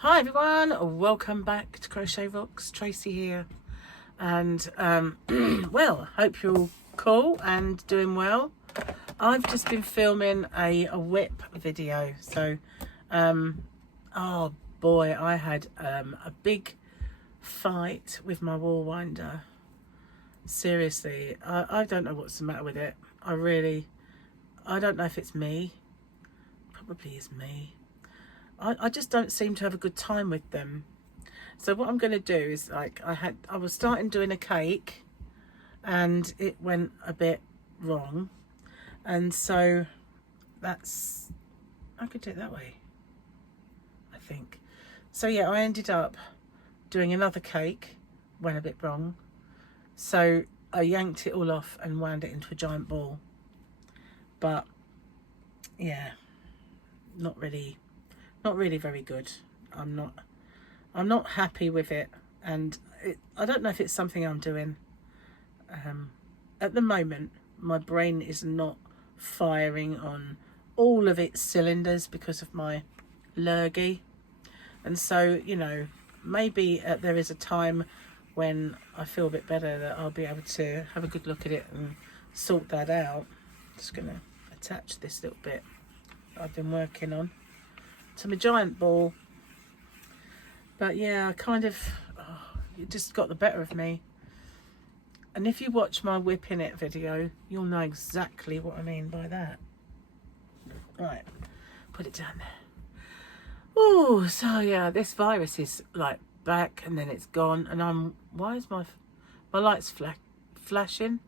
Hi everyone, welcome back to Crochet Rocks. Tracy here, and well, hope you're all cool and doing well. I've just been filming a WIP video, so oh boy, I had a big fight with my wool winder. Seriously, I don't know what's the matter with it. I don't know if it's me. Probably is me. I just don't seem to have a good time with them. So what I'm going to do is, like, I was starting doing a cake and it went a bit wrong, and so I could do it that way, I think. So yeah, I ended up doing another cake, went a bit wrong, so I yanked it all off and wound it into a giant ball. But yeah, not really very good. I'm not happy with it, and I don't know if it's something I'm doing. At the moment, my brain is not firing on all of its cylinders because of my lurgy, and so maybe there is a time when I feel a bit better that I'll be able to have a good look at it and sort that out. Just gonna attach this little bit I've been working on to my giant ball. But yeah, it just got the better of me. And if you watch my whipping it video, you'll know exactly what I mean by that. Right, put it down there. Oh, so yeah, this virus is like back and then it's gone, and why is my lights flashing?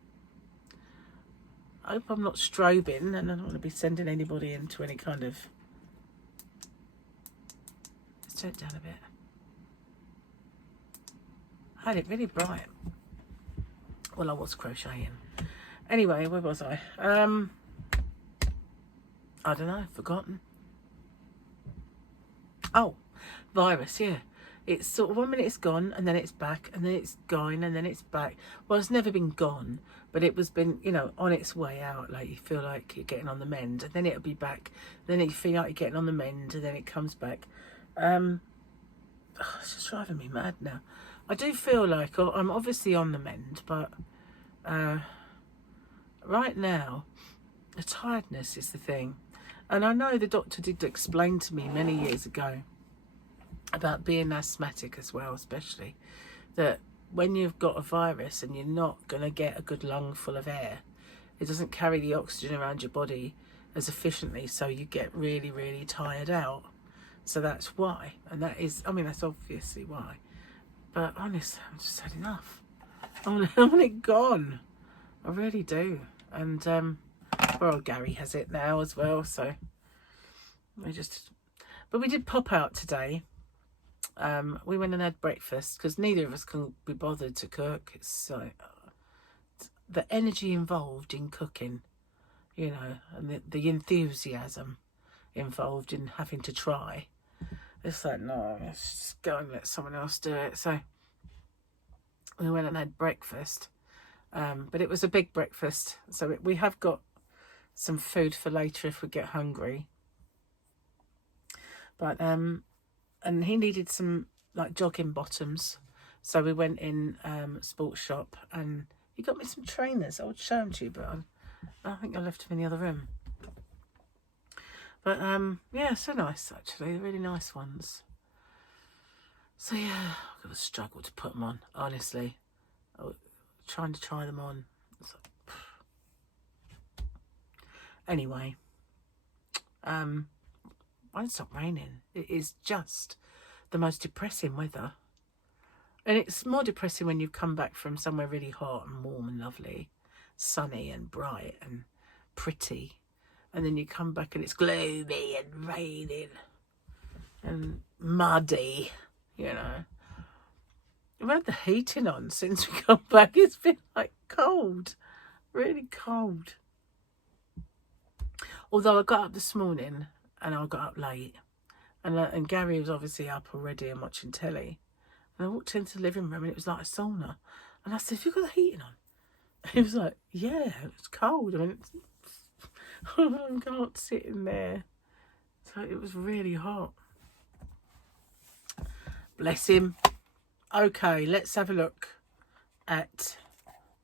I hope I'm not strobing, and I don't want to be sending anybody into any kind of... Let's turn it down a bit. I had it really bright. Well, I was crocheting. Anyway, where was I? I don't know, I've forgotten. Oh, virus, yeah. It's sort of 1 minute it's gone, and then it's back, and then it's gone, and then it's back. Well, it's never been gone, but it was been, on its way out. Like, you feel like you're getting on the mend, and then it'll be back. Then you feel like you're getting on the mend, and then it comes back. It's just driving me mad now. I do feel like I'm obviously on the mend, but right now, the tiredness is the thing. And I know the doctor did explain to me many years ago about being asthmatic as well, especially, that when you've got a virus and you're not going to get a good lung full of air, it doesn't carry the oxygen around your body as efficiently, so you get really, really tired out. So that's why, and that's obviously why. But honestly, I've just had enough. I want it gone. I really do. And well, Gary has it now as well, so but we did pop out today. We went and had breakfast because neither of us can be bothered to cook. It's so the energy involved in cooking, and the enthusiasm involved in having to try. It's like, no, let's just go and let someone else do it. So we went and had breakfast, but it was a big breakfast. So we have got some food for later if we get hungry. But and he needed some like jogging bottoms, so we went in sports shop and he got me some trainers. I would show them to you, but I think I left them in the other room. But yeah, so nice actually, really nice ones. So yeah, I've got to struggle to put them on, honestly. I was trying to try them on. Anyway, won't stop raining. It is just the most depressing weather. And it's more depressing when you come back from somewhere really hot and warm and lovely, sunny and bright and pretty. And then you come back and it's gloomy and raining and muddy, We've had the heating on since we got back. It's been like cold, really cold. Although I got up this morning and I got up late. And Gary was obviously up already and watching telly. And I walked into the living room and it was like a sauna. And I said, have you got the heating on? And he was like, yeah, it's cold. I can't sit in there. So it was really hot. Bless him. Okay, let's have a look at...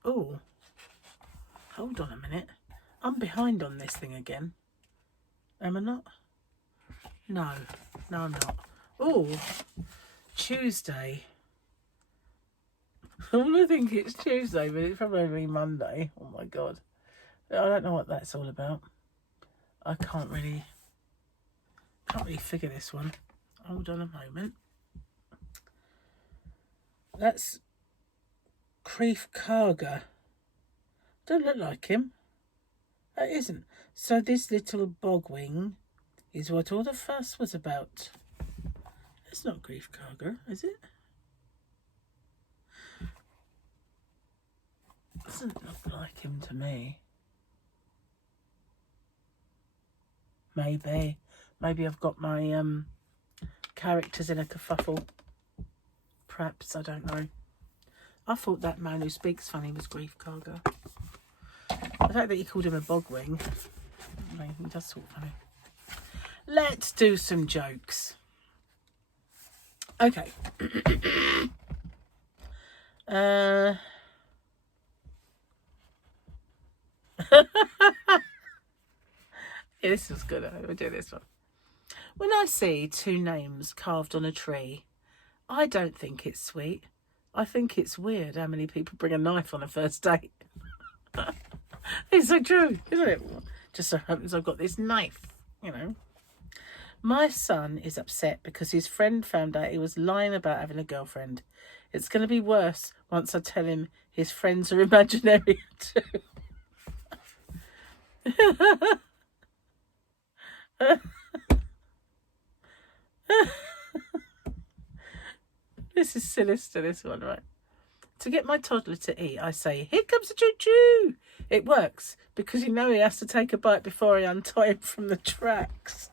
Oh, hold on a minute. I'm behind on this thing again. Am I not? No, I'm not. Oh, Tuesday. I want to think it's Tuesday, but it's probably Monday. Oh my God. I don't know what that's all about. I can't really figure this one. Hold on a moment. That's Creef Karga. Don't look like him. That isn't. So this little bogwing is what all the fuss was about. It's not Creef Karga, is it? Doesn't look like him to me. Maybe I've got my characters in a kerfuffle. Perhaps, I don't know. I thought that man who speaks funny was Creef Karga. The fact that he called him a bogwing, I mean, he does talk funny. Let's do some jokes. Okay. Yeah, this was good. We'll do this one. When I see two names carved on a tree, I don't think it's sweet. I think it's weird how many people bring a knife on a first date. It's so true, isn't it? Just so happens I've got this knife, you know. My son is upset because his friend found out he was lying about having a girlfriend. It's going to be worse once I tell him his friends are imaginary too. This is sinister, this one, right? To get my toddler to eat, I say, "Here comes the choo-choo." It works because you know he has to take a bite before I untie him from the tracks.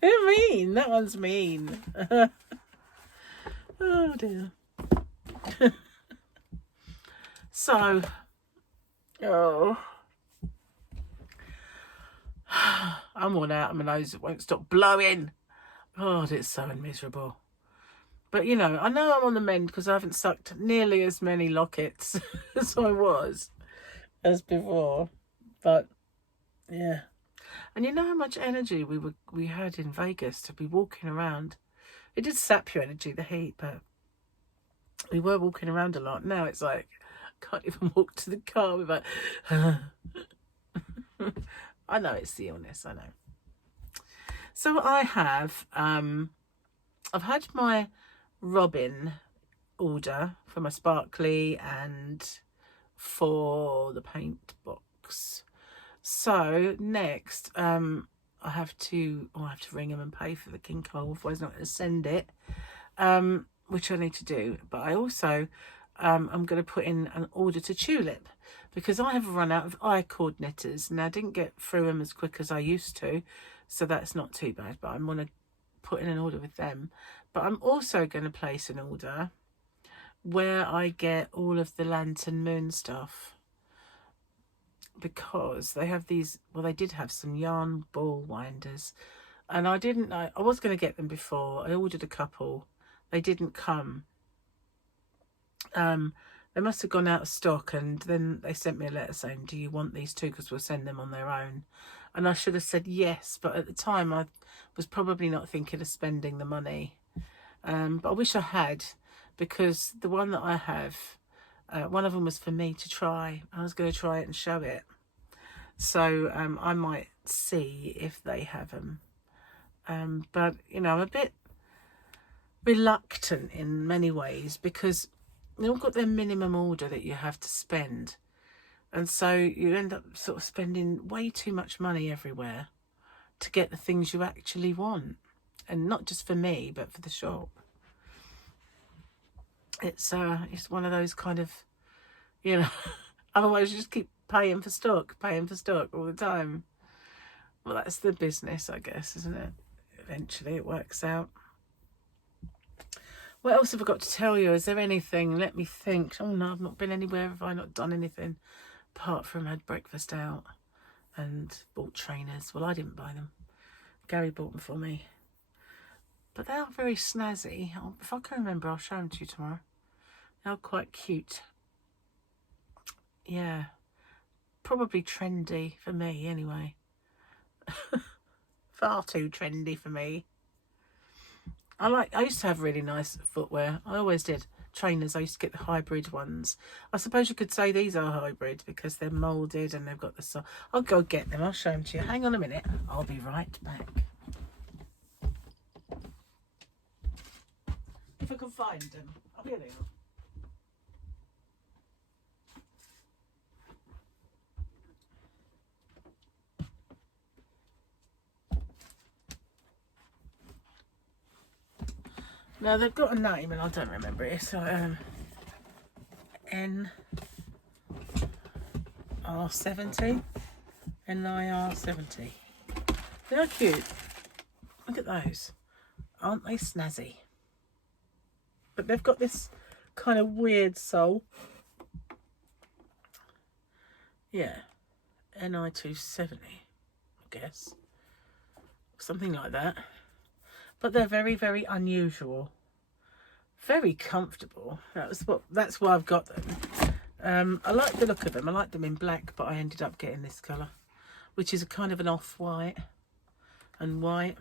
They're mean. That one's mean. Oh, dear. So, I'm worn out and my nose won't stop blowing. Oh, it's so miserable. But, you know I'm on the mend because I haven't sucked nearly as many lockets as I was as before. But, yeah. And you know how much energy we had in Vegas to be walking around. It did sap your energy, the heat, but we were walking around a lot. Now it's like, I can't even walk to the car without... I know it's the illness, I know. So I have, I've had my Robin order for my sparkly and for the paint box. So next, I have to ring him and pay for the King Cole, otherwise I'm not going to send it, which I need to do. But I also, I'm going to put in an order to Tulip because I have run out of I-cord knitters. Now I didn't get through them as quick as I used to, so that's not too bad, but I'm going to put in an order with them. But I'm also going to place an order where I get all of the Lantern Moon stuff, because they have these, well, they did have some yarn ball winders, and I didn't know, I was going to get them before. I ordered a couple, they didn't come. They must have gone out of stock, and then they sent me a letter saying, do you want these too, because we'll send them on their own. And I should have said yes, but at the time I was probably not thinking of spending the money. But I wish I had, because the one that I have, one of them was for me to try. I was going to try it and show it. So I might see if they have them. But, I'm a bit reluctant in many ways, because they've all got their minimum order that you have to spend. And so you end up sort of spending way too much money everywhere to get the things you actually want. And not just for me, but for the shop. It's one of those kind of, otherwise you just keep paying for stock all the time. Well, that's the business, I guess, isn't it? Eventually it works out. What else have I got to tell you? Is there anything? Let me think. Oh no, I've not been anywhere. Have I not done anything apart from had breakfast out and bought trainers? Well, I didn't buy them. Gary bought them for me. but they are very snazzy. If I can remember, I'll show them to you tomorrow. They're quite cute. Yeah, probably trendy for me anyway. Far too trendy for me. I used to have really nice footwear. I always did. Trainers, I used to get the hybrid ones. I suppose you could say these are hybrid because they're moulded and they've got the sole. I'll go get them. I'll show them to you. Hang on a minute. I'll be right back. If I can find them. Oh, here they are. Now they've got a name and I don't remember it. So NR70, NIR70. They're cute. Look at those. Aren't they snazzy? But they've got this kind of weird sole. Yeah, NI270, I guess. Something like that. But they're very, very unusual. Very comfortable. That's why I've got them. I like the look of them. I like them in black, but I ended up getting this colour, which is a kind of an off-white and white.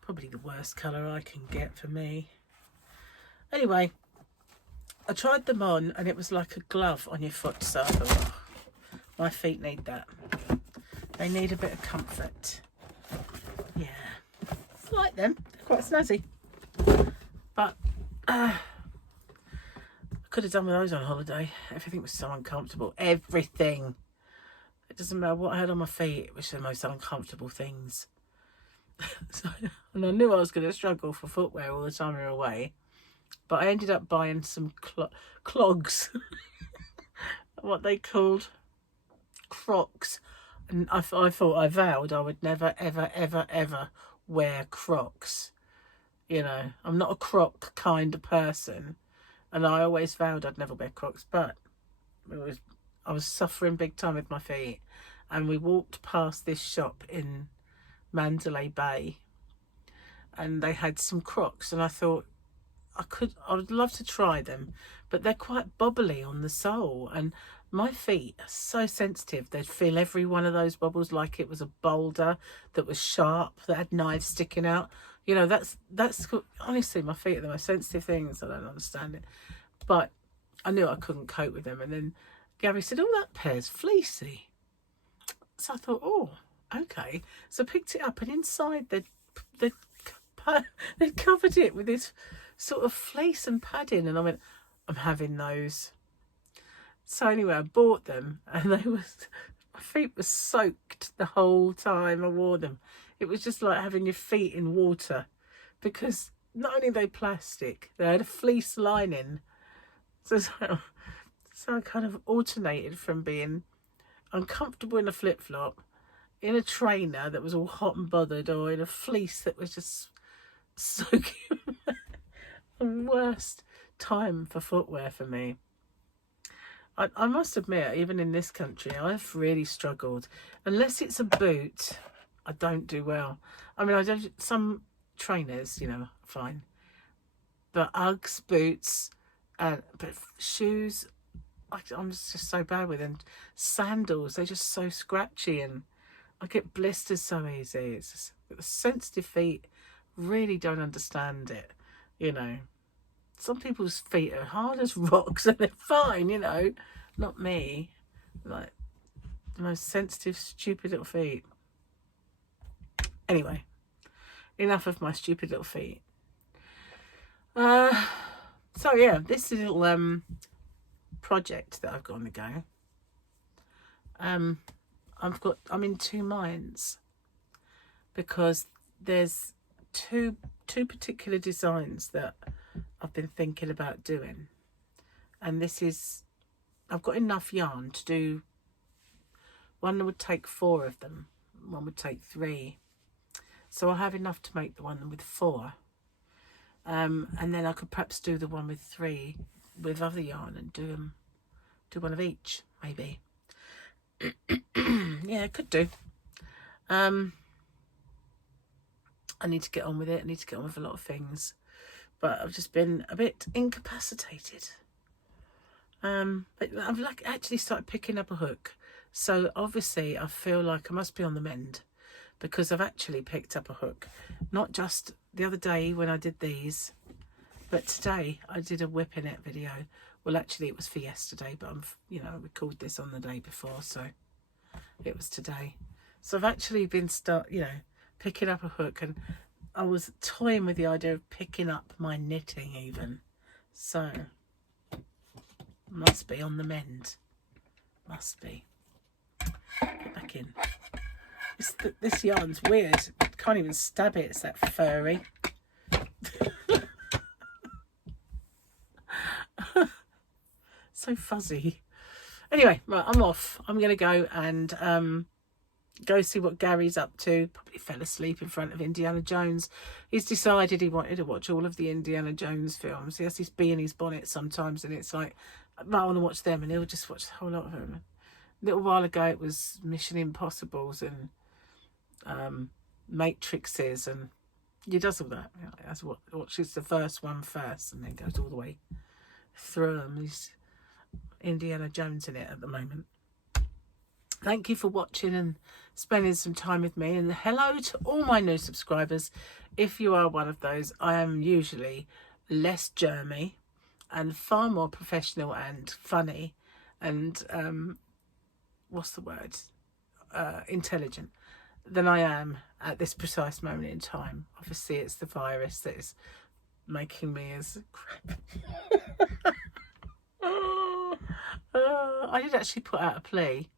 Probably the worst colour I can get for me. Anyway, I tried them on and it was like a glove on your foot, so I thought, oh, my feet need that. They need a bit of comfort. Yeah. I like them. They're quite snazzy. But I could have done with those on holiday. Everything was so uncomfortable. Everything. It doesn't matter what I had on my feet, which are the most uncomfortable things. And I knew I was going to struggle for footwear all the time we were away. But I ended up buying some clogs. What they called Crocs. And I vowed I would never, ever, ever, ever wear Crocs. You know, I'm not a Croc kind of person. And I always vowed I'd never wear Crocs. But I was suffering big time with my feet. And we walked past this shop in Mandalay Bay. And they had some Crocs. And I thought, I would love to try them. But they're quite bubbly on the sole. And my feet are so sensitive. They'd feel every one of those bubbles like it was a boulder that was sharp, that had knives sticking out. You know, that's honestly, my feet are the most sensitive things. I don't understand it. But I knew I couldn't cope with them. And then Gary said, oh, that pair's fleecy. So I thought, oh, okay. So I picked it up and inside they'd covered it with this sort of fleece and padding. And I went, I'm having those. So anyway, I bought them and my feet were soaked the whole time I wore them. It was just like having your feet in water because not only are they plastic, they had a fleece lining. So I kind of alternated from being uncomfortable in a flip-flop, in a trainer that was all hot and bothered, or in a fleece that was just soaking. The worst time for footwear for me. I must admit, even in this country, I've really struggled. Unless it's a boot, I don't do well. I mean, some trainers, you know, fine. But Uggs, boots, but shoes, I'm just so bad with them. Sandals, they're just so scratchy and I get blisters so easy. It's just, the sensitive feet really don't understand it, you know. Some people's feet are hard as rocks and they're fine, you know. Not me. Like, the most sensitive, stupid little feet. Anyway, enough of my stupid little feet. So yeah, this little project that I've got on the go. I'm in two minds because there's two particular designs that I've been thinking about doing, and I've got enough yarn to do one that would take 4 of them, one would take 3, so I'll have enough to make the one with 4, and then I could perhaps do the one with 3 with other yarn and do one of each, maybe. Yeah, I could do. I need to get on with it. I need to get on with a lot of things. But I've just been a bit incapacitated. But I've like actually started picking up a hook. So obviously I feel like I must be on the mend, because I've actually picked up a hook. Not just the other day when I did these, but today I did a WIP in it video. Well, actually it was for yesterday, but I recorded this on the day before, so it was today. So I've actually been picking up a hook, and I was toying with the idea of picking up my knitting even. So must be on the mend. Must be. Get back in. This yarn's weird. Can't even stab it. It's that furry. So fuzzy. Anyway, right, I'm off. I'm going to go and go see what Gary's up to. Probably fell asleep in front of Indiana Jones. He's decided he wanted to watch all of the Indiana Jones films. He has this bee in his bonnet sometimes, and it's like, I want to watch them, and he'll just watch the whole lot of them. A little while ago it was Mission Impossibles and Matrixes, and he does all that. That's what watches the first one first and then goes all the way through them. He's Indiana Jones in it at the moment. Thank you for watching and spending some time with me, and hello to all my new subscribers. If you are one of those, I am usually less germy and far more professional and funny and what's the word, intelligent than I am at this precise moment in time. Obviously it's the virus that is making me as crap. I did actually put out a plea.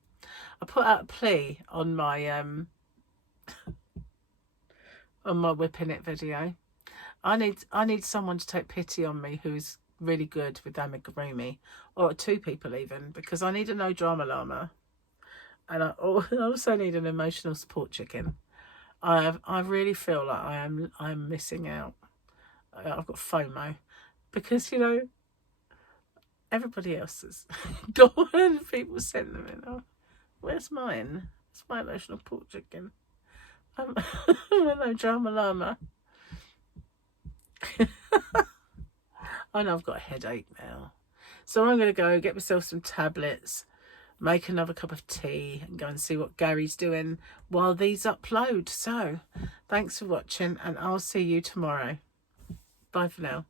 I put out a plea on my WIP in it video. I need someone to take pity on me who's really good with amigurumi, or two people even, because I need a no drama llama, and I also need an emotional support chicken. I really feel like I'm missing out. I've got FOMO because everybody else has gone and people sent them in. Oh, where's mine? It's my emotional support chicken. I'm a no drama llama. I know I've got a headache now. So I'm going to go get myself some tablets, make another cup of tea, and go and see what Gary's doing while these upload. So thanks for watching, and I'll see you tomorrow. Bye for now.